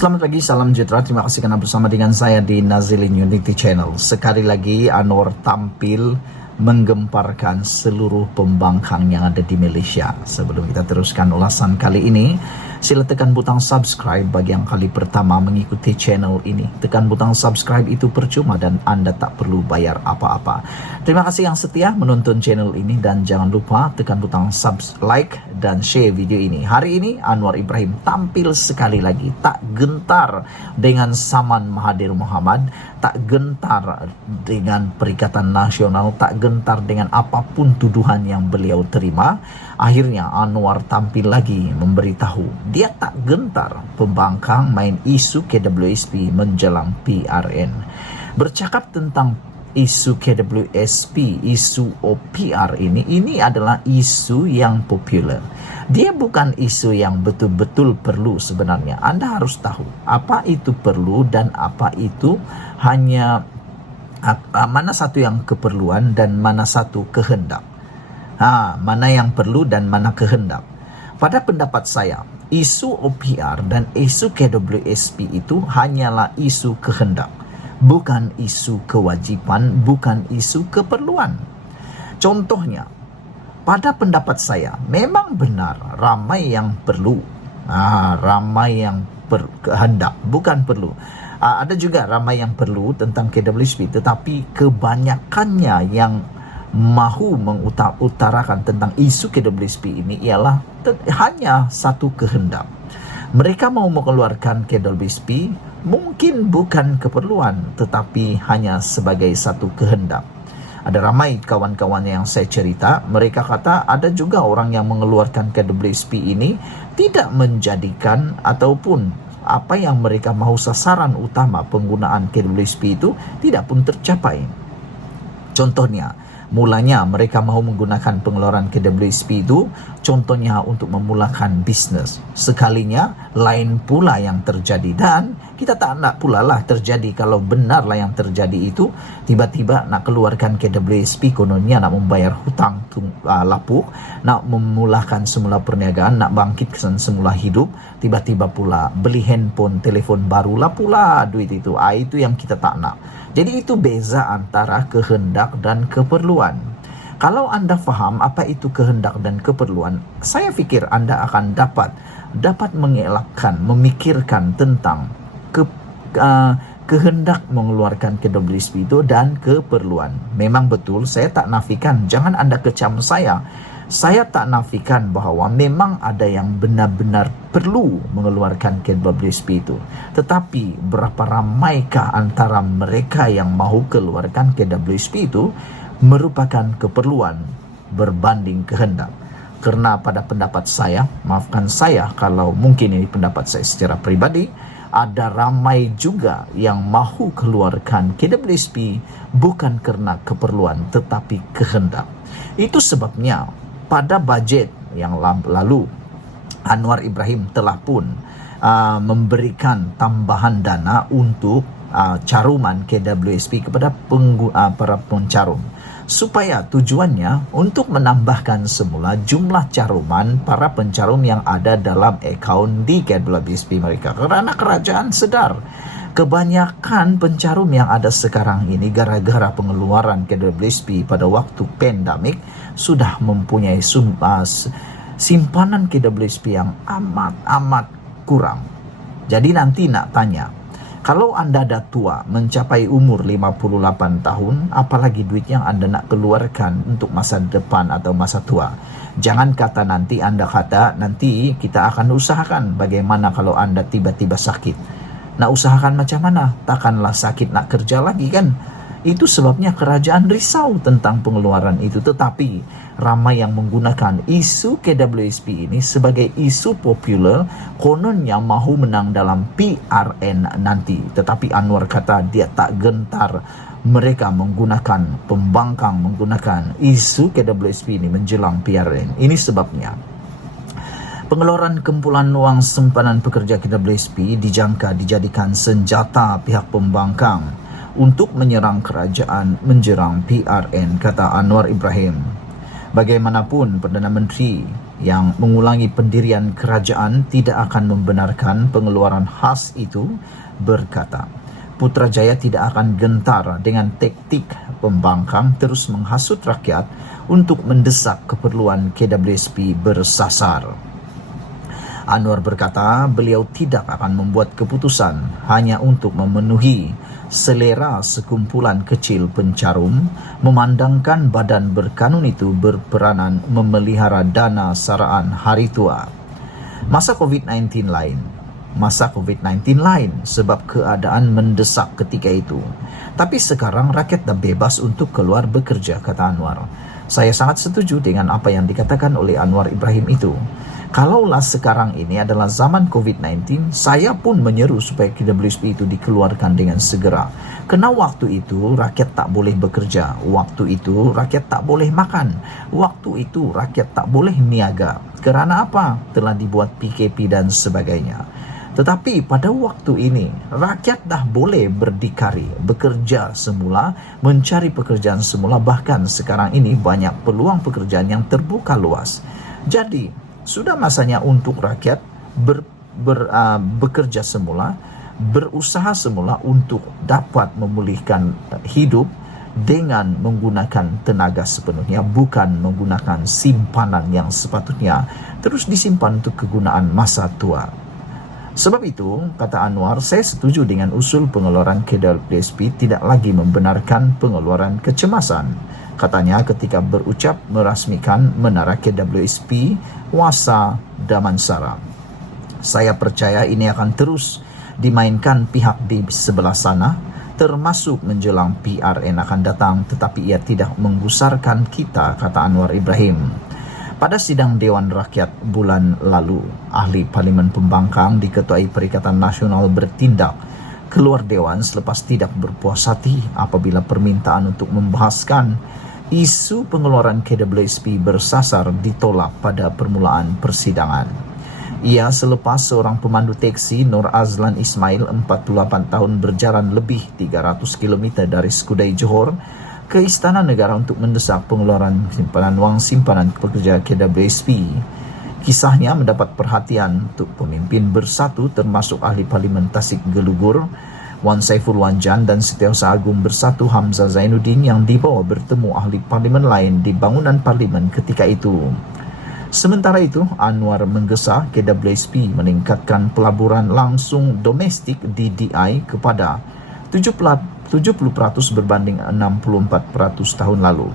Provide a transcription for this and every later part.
Selamat pagi, salam sejahtera. Terima kasih karena bersama dengan saya di Nazilin Unity Channel. Sekali lagi Anwar tampil menggemparkan seluruh pembangkang yang ada di Malaysia. Sebelum kita teruskan ulasan kali ini, sila tekan butang subscribe bagi yang kali pertama mengikuti channel ini. Tekan butang subscribe itu percuma dan Anda tak perlu bayar apa-apa. Terima kasih yang setia menonton channel ini dan jangan lupa tekan butang like dan share video ini. Hari ini Anwar Ibrahim tampil sekali lagi, tak gentar dengan Saman Mahathir Mohamad, tak gentar dengan Perikatan Nasional, tak gentar dengan apapun tuduhan yang beliau terima. Akhirnya Anwar tampil lagi memberitahu dia tak gentar pembangkang main isu KWSP menjelang PRN. Bercakap tentang isu KWSP, isu OPR ini adalah isu yang popular. Dia bukan isu yang betul-betul perlu sebenarnya. Anda harus tahu apa itu perlu dan apa itu hanya mana satu yang keperluan dan mana satu kehendak. Mana yang perlu dan mana kehendak. Pada pendapat saya, isu OPR dan isu KWSP itu hanyalah isu kehendak, bukan isu kewajiban, bukan isu keperluan. Contohnya, pada pendapat saya, memang benar ramai yang perlu, ramai yang kehendak, bukan perlu. Ada juga ramai yang perlu tentang KWSP, tetapi kebanyakannya yang mahu mengutarakan tentang isu KWSP ini ialah hanya satu kehendak. Mereka mau mengeluarkan KWSP mungkin bukan keperluan, tetapi hanya sebagai satu kehendak. Ada ramai kawan-kawan yang saya cerita, mereka kata ada juga orang yang mengeluarkan KWSP ini tidak menjadikan ataupun apa yang mereka mahu sasaran utama penggunaan KWSP itu tidak pun tercapai. Contohnya, mulanya mereka mahu menggunakan pengeluaran KWSP itu contohnya untuk memulakan bisnes. Sekalinya lain pula yang terjadi, dan kita tak nak pula lah terjadi kalau benarlah yang terjadi itu tiba-tiba nak keluarkan KWSP kononnya nak membayar hutang lapuk, nak memulakan semula perniagaan, nak bangkitkan semula hidup, tiba-tiba pula beli handphone, telefon barulah pula duit itu. Itu yang kita tak nak. Jadi itu beza antara kehendak dan keperluan. Kalau Anda faham apa itu kehendak dan keperluan, saya fikir Anda akan dapat mengelakkan, memikirkan tentang kehendak mengeluarkan KWSP itu dan keperluan. Memang betul, saya tak nafikan, jangan Anda kecam saya. Saya tak nafikan bahawa memang ada yang benar-benar perlu mengeluarkan KWSP itu. Tetapi berapa ramaikah antara mereka yang mahu keluarkan KWSP itu merupakan keperluan berbanding kehendak? Karena pada pendapat saya, maafkan saya kalau mungkin ini pendapat saya secara pribadi, ada ramai juga yang mahu keluarkan KWSP bukan karena keperluan tetapi kehendak. Itu sebabnya pada bajet yang lalu Anwar Ibrahim telah pun memberikan tambahan dana untuk caruman KWSP kepada para pencarum, supaya tujuannya untuk menambahkan semula jumlah caruman para pencarum yang ada dalam akaun di KWSP mereka. Kerana kerajaan sedar kebanyakan pencarum yang ada sekarang ini gara-gara pengeluaran KWSP pada waktu pandemik sudah mempunyai simpanan KWSP yang amat kurang. Jadi nanti nak tanya, kalau Anda dah tua mencapai umur 58 tahun, apalagi duit yang Anda nak keluarkan untuk masa depan atau masa tua? Jangan kata nanti Anda kata nanti kita akan usahakan bagaimana kalau Anda tiba-tiba sakit. Nak usahakan macam mana? Takkanlah sakit nak kerja lagi kan? Itu sebabnya kerajaan risau tentang pengeluaran itu. Tetapi ramai yang menggunakan isu KWSP ini sebagai isu popular, kononnya mahu menang dalam PRN nanti. Tetapi Anwar kata dia tak gentar mereka menggunakan pembangkang, menggunakan isu KWSP ini menjelang PRN. Ini sebabnya pengeluaran kumpulan wang simpanan pekerja KWSP dijangka dijadikan senjata pihak pembangkang untuk menyerang kerajaan menjerang PRN, kata Anwar Ibrahim. Bagaimanapun, Perdana Menteri yang mengulangi pendirian kerajaan tidak akan membenarkan pengeluaran khas itu, berkata, Putrajaya tidak akan gentar dengan taktik pembangkang terus menghasut rakyat untuk mendesak keperluan KWSP bersasar. Anwar berkata beliau tidak akan membuat keputusan hanya untuk memenuhi selera sekumpulan kecil pencarum, memandangkan badan berkanun itu berperanan memelihara dana saraan hari tua. Masa COVID-19 lain sebab keadaan mendesak ketika itu. Tapi sekarang rakyat dah bebas untuk keluar bekerja, kata Anwar. Saya sangat setuju dengan apa yang dikatakan oleh Anwar Ibrahim itu. Kalaulah sekarang ini adalah zaman COVID-19, saya pun menyeru supaya KWSP itu dikeluarkan dengan segera. Kerana waktu itu rakyat tak boleh bekerja, waktu itu rakyat tak boleh makan, waktu itu rakyat tak boleh niaga. Kerana apa? Telah dibuat PKP dan sebagainya. Tetapi pada waktu ini, rakyat dah boleh berdikari, bekerja semula, mencari pekerjaan semula. Bahkan sekarang ini banyak peluang pekerjaan yang terbuka luas. Jadi, sudah masanya untuk rakyat bekerja semula, berusaha semula untuk dapat memulihkan hidup dengan menggunakan tenaga sepenuhnya, bukan menggunakan simpanan yang sepatutnya terus disimpan untuk kegunaan masa tua. Sebab itu, kata Anwar, saya setuju dengan usul pengeluaran KWSP tidak lagi membenarkan pengeluaran kecemasan. Katanya ketika berucap merasmikan menara KWSP Wasa Damansara. Saya percaya ini akan terus dimainkan pihak di sebelah sana, termasuk menjelang PRN akan datang, tetapi ia tidak menggusarkan kita, kata Anwar Ibrahim. Pada sidang Dewan Rakyat bulan lalu, ahli Parlimen Pembangkang diketuai Perikatan Nasional bertindak keluar Dewan selepas tidak berpuas hati apabila permintaan untuk membahaskan isu pengeluaran KWSP bersasar ditolak pada permulaan persidangan. Ia selepas seorang pemandu teksi Nur Azlan Ismail 48 tahun berjalan lebih 300 km dari Skudai Johor ke Istana Negara untuk mendesak pengeluaran simpanan wang simpanan pekerja KWSP. Kisahnya mendapat perhatian untuk pemimpin bersatu termasuk ahli Parlimen Tasik Gelugur Wan Saiful Wanjan dan Setiausaha Agung Bersatu Hamzah Zainuddin yang dibawa bertemu ahli parlimen lain di bangunan parlimen ketika itu. Sementara itu, Anwar menggesa KWSP meningkatkan pelaburan langsung domestik DDI kepada 70% berbanding 64% tahun lalu.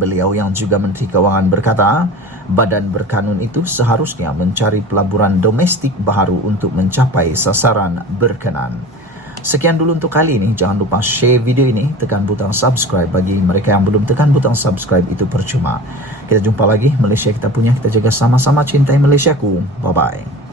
Beliau yang juga Menteri Kewangan berkata, badan berkanun itu seharusnya mencari pelaburan domestik baru untuk mencapai sasaran berkenan. Sekian dulu untuk kali ini. Jangan lupa share video ini, tekan butang subscribe. Bagi mereka yang belum tekan butang subscribe itu percuma. Kita jumpa lagi. Malaysia kita punya, kita jaga sama-sama, cintai Malaysiaku. Bye-bye.